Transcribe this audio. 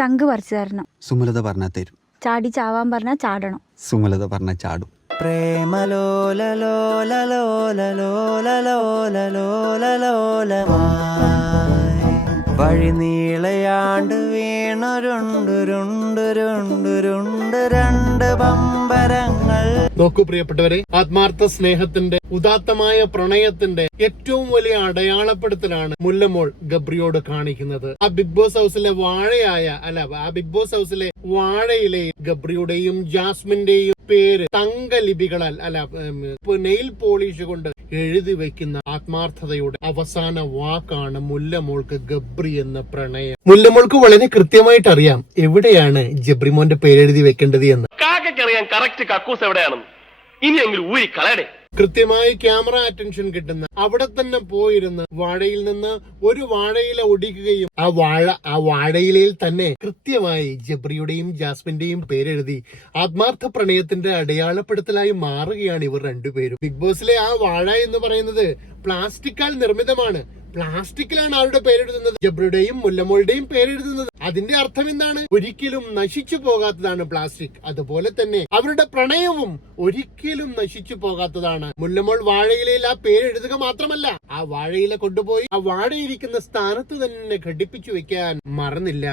ചങ്ക് പറിച്ചു തരണം. സുമലത പറഞ്ഞാൽ തരും. ചാടി ചാവാൻ പറഞ്ഞാൽ ചാടണം. സുമലത പറഞ്ഞ ചാടും. വഴിനീളയാണ്ട് വീണുരുണ്ടുരുണ്ടുരുണ്ടുരുണ്ട് രണ്ട് പമ്പരങ്ങൾ നോക്കൂ പ്രിയപ്പെട്ടവരെ ആത്മാർത്ഥ സ്നേഹത്തിന്റെ ഉദാത്തമായ പ്രണയത്തിന്റെ ഏറ്റവും വലിയ അടയാളപ്പെടുത്തലാണ് മുല്ലമോൾ ഗബ്രിയോട് കാണിക്കുന്നത്. ആ ബിഗ് ബോസ് ഹൗസിലെ വാഴയായ അല്ല ആ ബിഗ് ബോസ് ഹൗസിലെ വാഴയിലെ ഗബ്രിയുടെയും ജാസ്മിന്റെയും പേര് തങ്കലിപികളാൽ അല്ല നെയിൽ പോളിഷ് കൊണ്ട് എഴുതി വെക്കുന്ന ആത്മാർത്ഥതയുടെ അവസാന വാക്കാണ് മുല്ലമോൾക്ക് ഗബ്രി എന്ന പ്രണയം. മുല്ലമോൾക്ക് വളരെ കൃത്യമായിട്ട് അറിയാം എവിടെയാണ് ജബ്രിമോന്റെ പേരെഴുതി വെക്കേണ്ടത് എന്ന്. കാക്കറിയാൻ കറക്റ്റ് കക്കൂസ് എവിടെയാണെന്ന്. ഇനിയെങ്കിലും ഊരി കളയണേ. കൃത്യമായി ക്യാമറ അറ്റൻഷൻ കിട്ടുന്ന അവിടെ തന്നെ പോയിരുന്ന് വാഴയിൽ നിന്ന് ഒരു വാഴയില ഒടിക്കുകയും ആ വാഴ ആ വാഴയിലയിൽ തന്നെ കൃത്യമായി ജബ്രിയുടെയും ജാസ്മിന്റെയും പേരെഴുതി ആത്മാർത്ഥ പ്രണയത്തിന്റെ അടയാളപ്പെടുത്തലായി മാറുകയാണ് ഇവർ രണ്ടുപേരും. ബിഗ് ബോസിലെ ആ വാഴ എന്ന് പറയുന്നത് പ്ലാസ്റ്റിക്കാൽ നിർമ്മിതമാണ്. പ്ലാസ്റ്റിക്കിലാണ് അവരുടെ പേരെഴുതുന്നത്. ജബ്രിയുടെയും മുല്ലമോളുടെയും പേരെഴുതുന്നത്. അതിന്റെ അർത്ഥം എന്താണ്? ഒരിക്കലും നശിച്ചു പോകാത്തതാണ് പ്ലാസ്റ്റിക്. അതുപോലെ തന്നെ അവരുടെ പ്രണയവും ഒരിക്കലും നശിച്ചു പോകാത്തതാണ്. മുല്ലമോൾ വാഴയിലയിൽ ആ പേരെഴുതുക മാത്രമല്ല ആ വാഴയില കൊണ്ടുപോയി ആ വാഴയിരിക്കുന്ന സ്ഥാനത്ത് തന്നെ ഘടിപ്പിച്ചു വെക്കാൻ മറന്നില്ല.